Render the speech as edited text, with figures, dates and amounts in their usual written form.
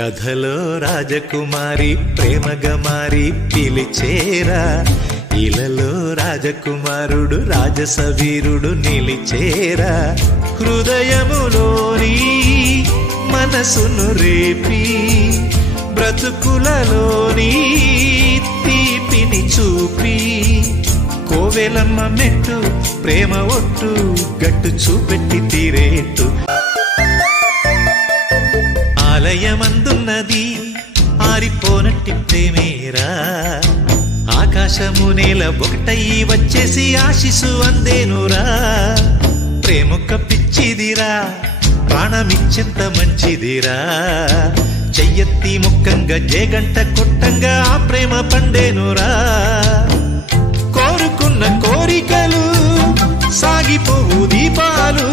కథలో రాజకుమారి ప్రేమగా మారి పిలిచేరా, ఇలలో రాజకుమారుడు రాజసవీరుడు నిలిచేరా. హృదయములోని మనసును రేపి బ్రతుకులలోని తీపిని చూపి, కోవెలమ్మ మెట్టు ప్రేమ ఒట్టు గట్టు చూపెట్టి తీరేట్టు. ఆలయమందున్నది ఆరిపోనట్టి ప్రేమేరా, ఆకాశము నేల ఒకటయ్యి వచ్చేసి ఆశిసు అందేనురా. ప్రేమొక్క పిచ్చిదిరా, ప్రాణమిచ్చెంత మంచిదిరా. చెయ్యెత్తి ముక్కంగా జేగంట కొట్టంగా ఆ ప్రేమ పండేనురా. కోరుకున్న కోరికలు సాగిపోవు దీపాలు,